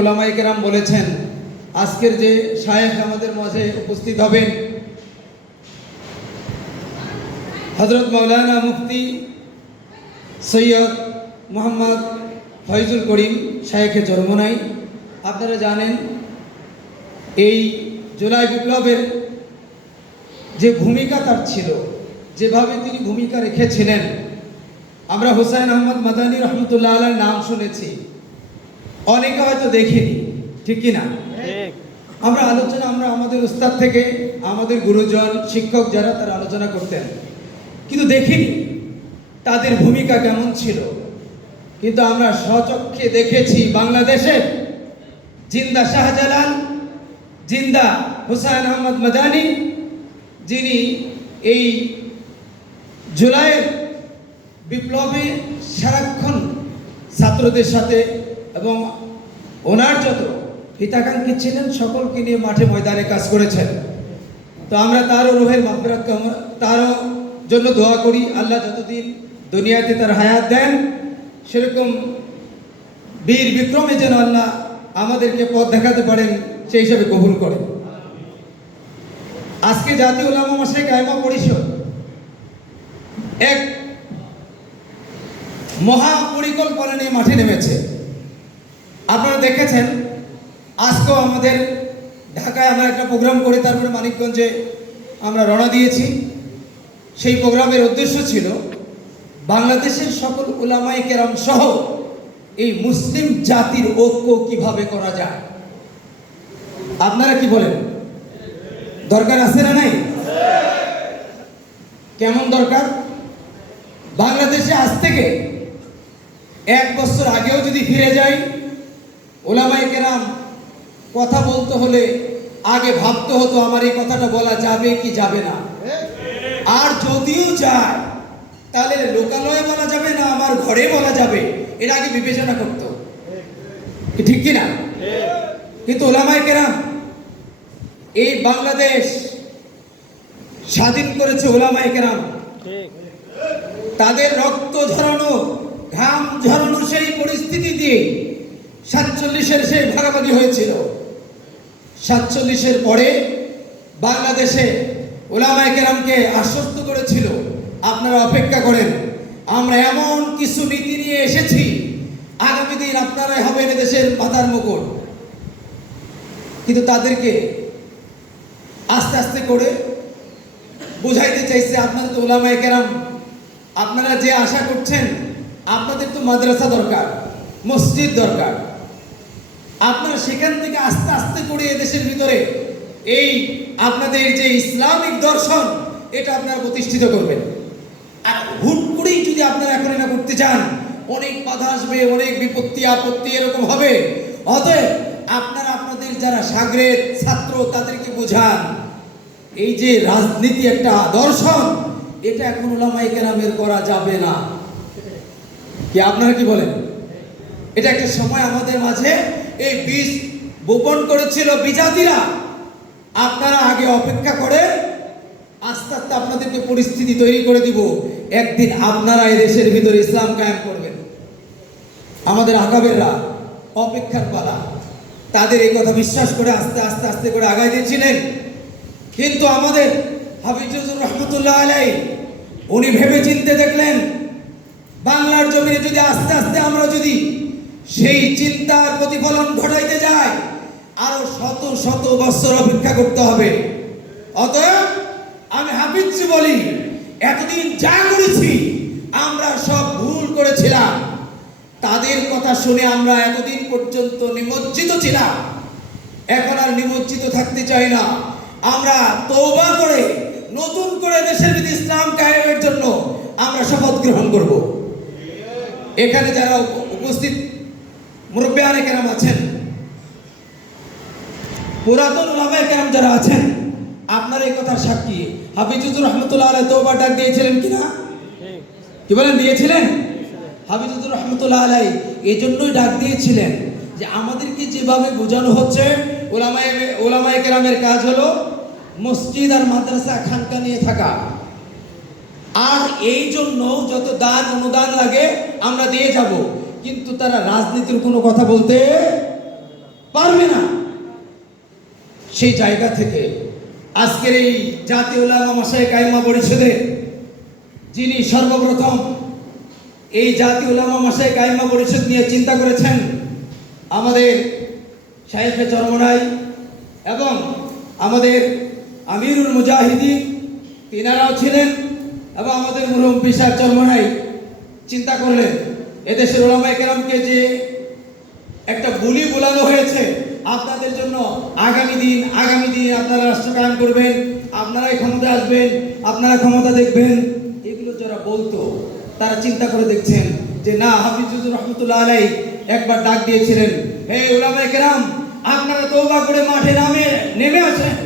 ওলামায়ে কেরাম বলেছেন আজকের যে শায়েখ আমাদের মাঝে উপস্থিত হবেন হযরত মাওলানা মুফতি সৈয়দ মোহাম্মদ ফয়জুল করিম শায়েখে চরমোনাই। আপনারা জানেন এই জুলাই বিপ্লবের যে ভূমিকা তার ছিল, যেভাবে তিনি ভূমিকা রেখেছিলেন, আমরা হুসাইন আহমদ মাদানী রহমতুল্লাহ আলাইহির নাম শুনেছি, অনেকে হয়তো দেখিনি, ঠিক কিনা? আমরা আমাদের উস্তাদ থেকে, আমাদের গুরুজন শিক্ষক যারা তারা আলোচনা করতেন, কিন্তু দেখিনি তাদের ভূমিকা কেমন ছিল। কিন্তু আমরা স্বচক্ষে দেখেছি বাংলাদেশের জিন্দা শাহজালাল, জিন্দা হুসাইন আহমদ মাদানী, যিনি এই জুলাইয়ের বিপ্লবে সারাক্ষণ ছাত্রদের সাথে এবং ওনার যত হিতাকাঙ্ক্ষী ছিলেন সকলকে নিয়ে মাঠে ময়দানে কাজ করেছেন। তো আমরা তারও রুহের মাগফিরাত তারও জন্য দোয়া করি, আল্লাহ যতদিন দুনিয়াতে তার হায়াত দেন সেরকম বীর বিক্রমে যেন আল্লাহ আমাদেরকে পথ দেখাতে পারেন, সেই হিসাবে কবুল করেন। আজকে জাতীয় উলামা মাশায়েখ আইমা পরিষদ এক মহা পরিকল্পনা নিয়ে মাঠে নেমেছে। আপনারা দেখেছেন আজকেও আমাদের ঢাকায় আমরা একটা প্রোগ্রাম করে তারপরে মানিকগঞ্জে আমরা রওনা দিয়েছি। সেই প্রোগ্রামের উদ্দেশ্য ছিল বাংলাদেশের সকল উলামায়ে কেরাম সহ এই মুসলিম জাতির ঐক্য কিভাবে করা যায়। আপনারা কি বলেন? দরকার আছে না নাই? কেমন দরকার? বাংলাদেশে আজ থেকে 1 বছর আগেও যদি ফিরে যাই, উলামায়ে কেরাম কথা বলতে হলে আগে ভাবতে হতো আমার এই কথাটা বলা যাবে কি যাবে না, আর যদিও যায় তাহলে লোকালয়ে বলা যাবে না আমার ঘরে বলা যাবে, এটা আগে বিবেচনা করত, ঠিক কি না? কিন্তু উলামায়ে কেরাম এই বাংলাদেশ স্বাধীন করেছে উলামায়ে কেরাম, তাদের রক্ত ঝরানো ঘাম ঝরানো সেই পরিস্থিতি দিয়ে 47-এর সেই ভাগাভাগি হয়েছিল। 47-এর পরে বাংলাদেশে উলামায়ে কেরামকে আশ্বস্ত করেছিল আপনারা অপেক্ষা করেন, আমরা এমন কিছু নীতি নিয়ে এসেছি আগামী দিন আপনারাই হবেন দেশের মাথার মুকুট। কিন্তু তাদেরকে আস্তে আস্তে করে বুঝাইতে চাইছে আপনাদের তো উলামায়ে কেরাম, আপনারা যে আশা করছেন আপনাদের তো মাদ্রাসা দরকার, মসজিদ দরকার, আপনারা সেখান থেকে আস্তে আস্তে করে এদেশের ভিতরে এই আপনাদের যে ইসলামিক দর্শন এটা আপনারা প্রতিষ্ঠিত করবেন। আর হুট করেই যদি আপনারা এখন এটা করতে চান অনেক বাধা আসবে, অনেক বিপত্তি আপত্তি এরকম হবে। অতএব আপনারা আপনাদের যারা শাগরেদ ছাত্র তাদেরকে বোঝান এই যে রাজনীতি একটা দর্শন এটা এখন উলামায়ে কেরামের করা যাবে না। কি আপনারা কি বলেন? এটা একটা সময় আমাদের মাঝে এই বীজ বপন করেছিল বিজাতিরা, আপনারা আগে অপেক্ষা করে আস্তে আস্তে আপনাদেরকে পরিস্থিতি তৈরি করে দিব, একদিন আপনারা এই দেশের ভিতরে ইসলাম কায়েম করবেন। আমাদের আকাবেররা অপেক্ষার পালা, তাদের এই কথা বিশ্বাস করে আস্তে আস্তে আস্তে করে আগায় দিয়েছিলেন। কিন্তু আমাদের হাফিজুর রহমতুল্লাহ আলাইহি উনি ভেবে চিন্তে দেখলেন বাংলার জমিনে যদি আস্তে আস্তে আমরা যদি সেই চিন্তার প্রতিফলন ঘটাইতে যাই আরো শত শত বছর অপেক্ষা করতে হবে। অতএব আমি হাফিজ বলি এতদিন যা করেছি আমরা সব ভুল করেছিলাম, তাদের কথা শুনে আমরা এতদিন পর্যন্ত নিমজ্জিত ছিলাম, এখন আর নিমজ্জিত থাকতে চাই না। আমরা তওবা করে নতুন করে দেশের ভিতরে ইসলাম কায়েমের জন্য আমরা শপথ গ্রহণ করব। এখানে যারা উপস্থিত মুরব্বিয়ানে কেরাম আছেন, পুরাতন উলামায়ে কেরাম যারা আছেন, আপনারা এই কথার সাক্ষী। হাফিজুর রহমতুল্লাহ আলাইহি তওবা ডাক দিয়েছিলেন কিনা? কি বলেন? দিয়েছিলেন। হাফিজুর রহমতুল্লাহ আলাইহি এই জন্যই ডাক দিয়েছিলেন যে আমাদেরকে যেভাবে বোঝানো হচ্ছে উলামায়ে কেরামের কাজ হলো মসজিদ আর মাদ্রাসা খানকা নিয়ে থাকা, আর এই জন্য যত দান অনুদান লাগে আমরা দিয়ে যাব, কিন্তু তারা রাজনীতির কোনো কথা বলতে সেই জায়গা থেকে আজকের এই জাতীয় উলামা মাশায়েখ আইম্মা পরিষদে যিনি সর্বপ্রথম এই জাতীয় উলামা মাশায়েখ আইম্মা পরিষদ নিয়ে চিন্তা করেছেন আমাদের শাইখে চরমনাই এবং আমাদের আমিরুল মুজাহিদিন তিনারাও ছিলেন এবং আমাদের মরহুম পিসার চরমনাই চিন্তা করলেন এদেশের উলামায়ে কেরামকে যে একটা বুলি বোলানো হয়েছে আপনাদের জন্য আগামী দিন আপনারা রাষ্ট্র কায়েম করবেন, আপনারাই ক্ষমতা আসবেন, আপনারা ক্ষমতা দেখবেন, এগুলো যারা বলতো তারা চিন্তা করে দেখছেন যে না, হাফিজুর রহমতুল্লাহ আলাইহি একবার ডাক দিয়েছিলেন, হে উলামায়ে কেরাম, আপনারা তওবা করে মাঠে নেমে আসেন,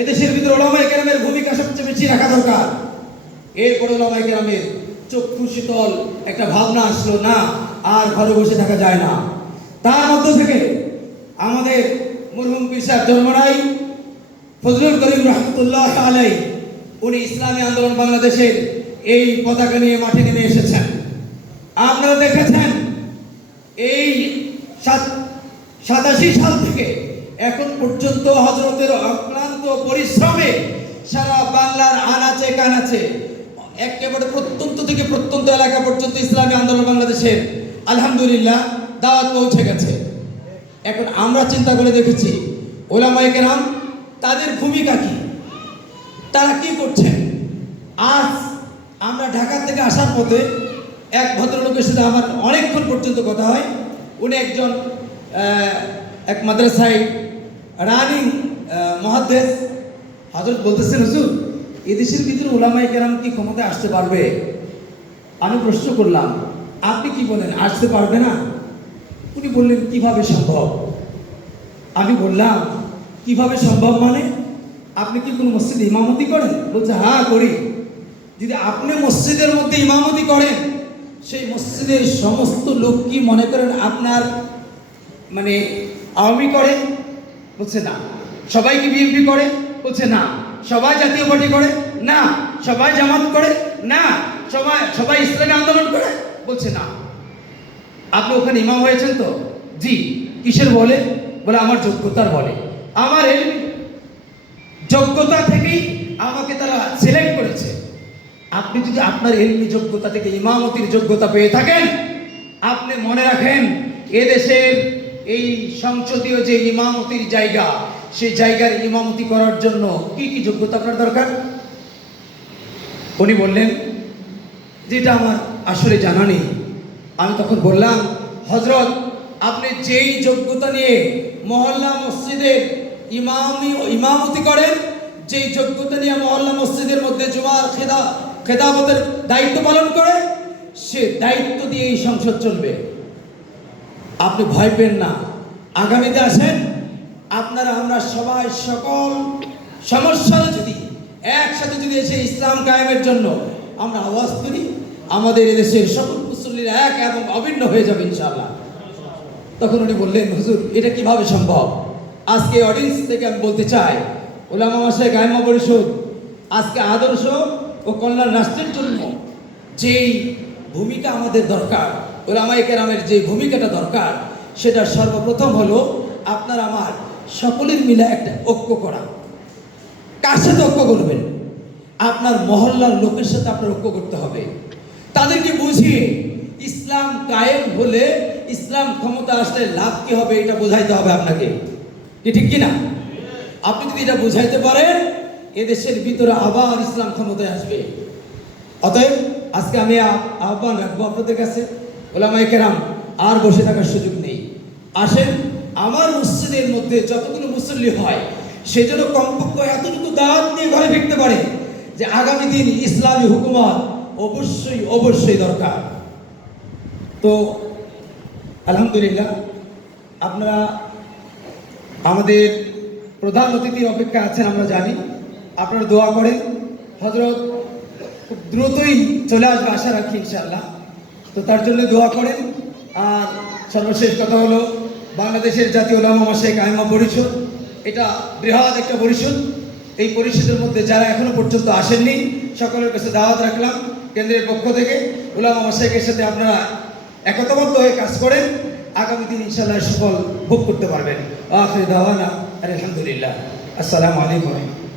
এদেশের ভিতরে উলামায়ে কেরামের ভূমিকা সবচেয়ে বেশি রাখা দরকার। এরপরে উলামায়ে কেরামের চক্ষু শীতল একটা ভাবনা আসলো, না আর ঘরে বসে থাকা যায় না। তার মধ্য থেকে আমাদের মরহুম পীর সাহেব চরমনাই ফজলুল করিম রহমতুল্লাহ আলাইহি উনি ইসলামী আন্দোলন বাংলাদেশের এই পতাকা নিয়ে মাঠে নেমে এসেছেন। আপনারা দেখেছেন এই 87 সাল থেকে এখন পর্যন্ত হযরতের অক্লান্ত পরিশ্রমে সারা বাংলার আনাচে কানাচে একেবারে প্রত্যন্ত থেকে প্রত্যন্ত এলাকা পর্যন্ত ইসলামী আন্দোলন বাংলাদেশের আলহামদুলিল্লাহ দাওয়াত পৌঁছে গেছে। এখন আমরা চিন্তা করে দেখেছি উলামায়ে কেরাম তাদের ভূমিকা কি, তারা কি করছেন। আজ আমরা ঢাকা থেকে আসার পথে এক ভদ্রলোকের সাথে আমার অনেকক্ষণ পর্যন্ত কথা হয়। উনি একজন এক মাদ্রাসায় রানিং মুহাদ্দিস। হযরত বলতেছেন, হুজুর এদেশের ভিতরে উলামায়ে কেরাম কি ক্ষমতায় আসতে পারবে? আমি প্রশ্ন করলাম, আপনি কি বলেন, আসতে পারবে না? উনি বললেন, কিভাবে সম্ভব? আমি বললাম, কিভাবে সম্ভব মানে? আপনি কি কোনো মসজিদে ইমামতি করেন? বলছে, হ্যাঁ করি। যদি আপনি মসজিদের মধ্যে ইমামতি করেন, সেই মসজিদের সমস্ত লোক কি মনে করেন আপনার মানে আওয়ামী করে? বলছে না। সবাই কি বিএনপি করে? বলছে না। সবাই জাতীয় পার্টি করে? না। সবাই জামাত করে? না। সবাই ইসলামী আন্দোলন করে? বলছে না। আপনি ওখানে ইমাম হয়েছেন তো? জি। কিসের বলে? বলে আমার যোগ্যতার বলে। আমার এই যোগ্যতা থেকেই আমাকে তারা সিলেক্ট করেছে। আপনি যদি আপনার এলমি যোগ্যতা থেকে ইমামতির যোগ্যতা পেয়ে থাকেন, আপনি মনে রাখেন এদেশের এই সংসদীয় যে ইমামতির জায়গা, সেই জায়গার ইমামতি করার জন্য কি কি যোগ্যতা আপনার দরকার? উনি বললেন, যেটা আমার আসলে জানা নেই। আমি তখন বললাম, হযরত আপনি যেই যোগ্যতা নিয়ে মহল্লা মসজিদের ইমামতি করেন, যেই যোগ্যতা নিয়ে মহল্লা মসজিদের মধ্যে জুমার খেদামতের দায়িত্ব পালন করে, সে দায়িত্ব দিয়ে এই সংসদ চলবে। আপনি ভয় পেন না, আগামীতে আসেন, আপনারা আমরা সবাই সকল সমস্যার যদি একসাথে যদি এসে ইসলাম কায়েমের জন্য আমরা আওয়াজ করি, আমাদের এদেশের সকল মুসল্লিরা এক এবং অভিন্ন হয়ে যাবে ইনশাআল্লাহ। তখন উনি বললেন, হুজুর এটা কিভাবে সম্ভব? আজকে অডিয়েন্স থেকে আমি বলতে চাই, উলামা মাশায়েখ আইম্মা পরিষদ আজকে আদর্শ ও কল্যাণ রাষ্ট্রের জন্য যেই ভূমিকা আমাদের দরকার, উলামায়ে কেরামের যে ভূমিকাটা দরকার, সেটা সর্বপ্রথম হলো আপনার আমার সকলের মিলে একটা ঐক্য করা। কার সাথে ঐক্য করবেন? আপনার মহল্লার লোকের সাথে আপনার ঐক্য করতে হবে। তাদেরকে বুঝিয়ে ইসলাম কায়েম হলে, ইসলাম ক্ষমতা আসলে লাভ কি হবে এটা বোঝাইতে হবে আপনাকে, কি ঠিক কিনা? আপনি যদি এটা বুঝাইতে পারেন, এদেশের ভিতরে আবার ইসলাম ক্ষমতায় আসবে। অতএব আজকে আমি আহ্বান রাখবো আপনাদের কাছে, উলামায়ে কেরাম আর বসে থাকার সুযোগ নেই। আসেন, আমার মসজিদের মধ্যে যতগুলো মুসল্লি হয়, সেজন্য কমপক্ষে এতটুকু দাওয়াত নিয়ে ঘরে ফিরতে পারে যে আগামী দিন ইসলামী হুকুমত অবশ্যই অবশ্যই দরকার। তো আলহামদুলিল্লাহ, আপনারা আমাদের প্রধান অতিথির অপেক্ষা আছেন আমরা জানি। আপনারা দোয়া করেন, হযরত খুব দ্রুতই চলে আসবে আশা রাখি ইনশাআল্লাহ। তো তার জন্য দোয়া করেন। আর সর্বশেষ কথা হলো, বাংলাদেশের জাতীয় উলামা মাশায়েখ আইম্মা পরিষদ এটা বৃহৎ একটা পরিষদ। এই পরিষদের মধ্যে যারা এখনো পর্যন্ত আসেননি, সকলের কাছে দাওয়াত রাখলাম কেন্দ্রের পক্ষ থেকে, উলামা মাশায়েখের সাথে আপনারা একতাবদ্ধ হয়ে কাজ করেন, আগামী দিন ইনশাআল্লাহ সুফল ভোগ করতে পারবেন। আখির দাওয়ানা আলহামদুলিল্লাহ। আসসালামু আলাইকুম।